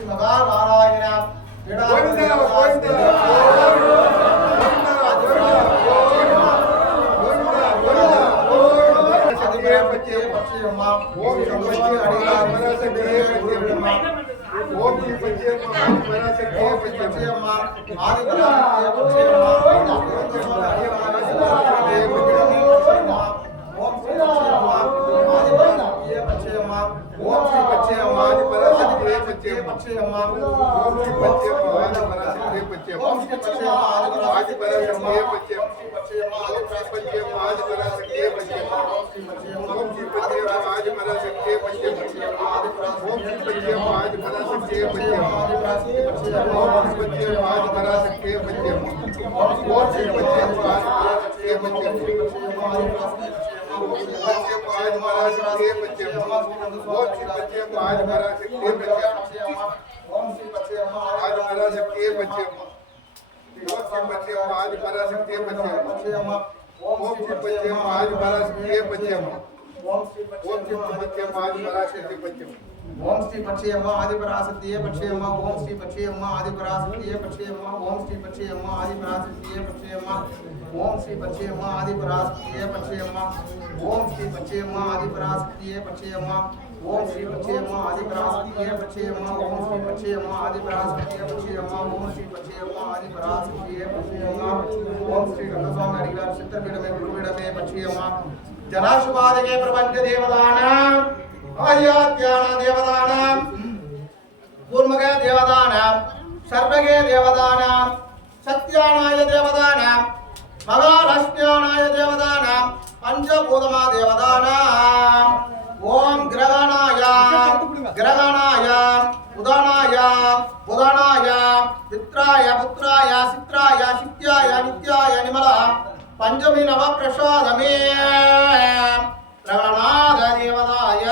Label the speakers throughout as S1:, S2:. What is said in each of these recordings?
S1: ஸ்ரீ மகா நாராயணா ஓம் ಪಚ್ಚೆ ಪಚ್ಚೆ ಅಮ್ಮ ಓಂಶಿ ಪಚ್ಚೆ ಭವಾನ ಪರಸೆ ಪಚ್ಚೆ ಓಂಶಿ ಪಚ್ಚೆ ಅಮ್ಮ ಆದಿ ಪರಸೆ ಪಚ್ಚೆ ಓಂಶಿ ಪಚ್ಚೆ ಅಮ್ಮ ಆದಿ ಪರಸೆ ಆದಿ ಪರಸೆ ಪಚ್ಚೆ ಓಂಶಿ ಪಚ್ಚೆ ಅಮ್ಮ ಓಂಶಿ ಪಚ್ಚೆ ಅಮ್ಮ ಆದಿ ಪರಸೆ ಪಚ್ಚೆ ಪಚ್ಚೆ ಆದಿ ಪರಸೆ ಓಂಶಿ ಪಚ್ಚೆ ಅಮ್ಮ ಆದಿ ಪರಸೆ ಪಚ್ಚೆ ಆದಿ ಪರಸೆ ಪಚ್ಚೆ ಓಂಶಿ ಪಚ್ಚೆ ಅಮ್ಮ ಆದಿ ಪರಸೆ ಪಚ್ಚೆ ಓಂಶಿ ಪಚ್ಚೆ ಅಮ್ಮ ಆದಿ ಪರಸೆ ಪಚ್ಚೆ ಓಂಶಿ ಪಚ್ಚೆ ಅಮ್ಮ ಆದಿ ಪರಸೆ ಪಚ್ಚೆ ಓಂಶಿ ಪಚ್ಚೆ ಅಮ್ಮ ಆದಿ ಪರಸೆ ಪಚ್ಚೆ सकते बच्चे हम आज बना सकते हैं बच्चे हम। बच्चे हम ओम श्री बच्चे हम, आज बना सकते हैं बच्चे हम। ओम श्री बच्चे हम, आज बना सकते हैं बच्चे हम। ஓம் ஸ்ரீ பட்சியம்மா ஆதிபராசக்தியே பட்சியம்மா ஓம் ஸ்ரீ பட்சியம்மா ஆதிபராசக்தியே பட்சியம்மா ஓம் ஸ்ரீ பட்சியம்மா ஆதிபராசக்தியே பட்சியம்மா ஓம் ஸ்ரீ பட்சியம்மா ஆதிபராசக்தியே பட்சியம்மா ஓம் ஸ்ரீ பட்சியம்மா ஆதிபராசக்தியே பட்சியம்மா ஓம் ஸ்ரீ பட்சியம்மா ஆதிபராசக்தியே பட்சியம்மா ஓம் ஸ்ரீ பட்சியம்மா ஆதிபராசக்தியே பட்சியம்மா ஓம் ஸ்ரீ பட்சியம்மா ஆதிபராசக்தியே பட்சியம்மா ஓம் ஸ்ரீ ரங்கசுவாமி அடிகளார் சித்தர்களிடமே குருவிடமே பட்சியம்மா ஜனாசுபாதகே பிரபஞ்ச தேவதான? ஆயாத்யானா సర్వగే దేవదానం సత్యానాయ దేవదానం మహాలక్ష్మ్యానాయ దేవదానం పంచభూతమా దేవదానం ఓం గ్రహణాయ గ్రహణాయ ఉదనాయ ఉదనాయ మిత్రాయ పుత్రాయ చిత్రాయ శిత్యాయ నిత్యాయ నిమల పంచమి నవ ప్రసాదమే ప్రణనాద దేవదాయ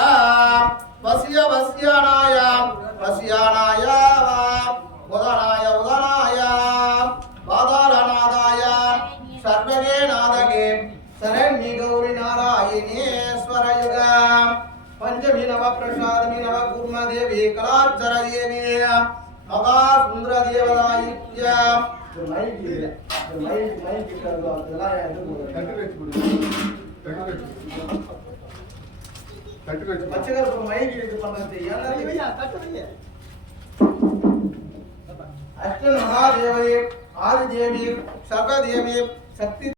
S1: వస్య వస్యానాయ వస్యానాయ परयुग पंचमी नव प्रसाद नव कूर्म देवी कलाचर देवी ಮಗಾ ಸುಂದರ ದೇವರಾಯಿತ್ಯ ಮೈಕ್ ಇದೆ ಮೈಕ್ ಮೈಕ್ ಇಟ್ಟದ್ದು ಅದೆಲ್ಲ மச்சகர் மைக் இது பண்றது அஷ்ட மகாதேவி ஆதிதேவி சர்வதேவி சக்தி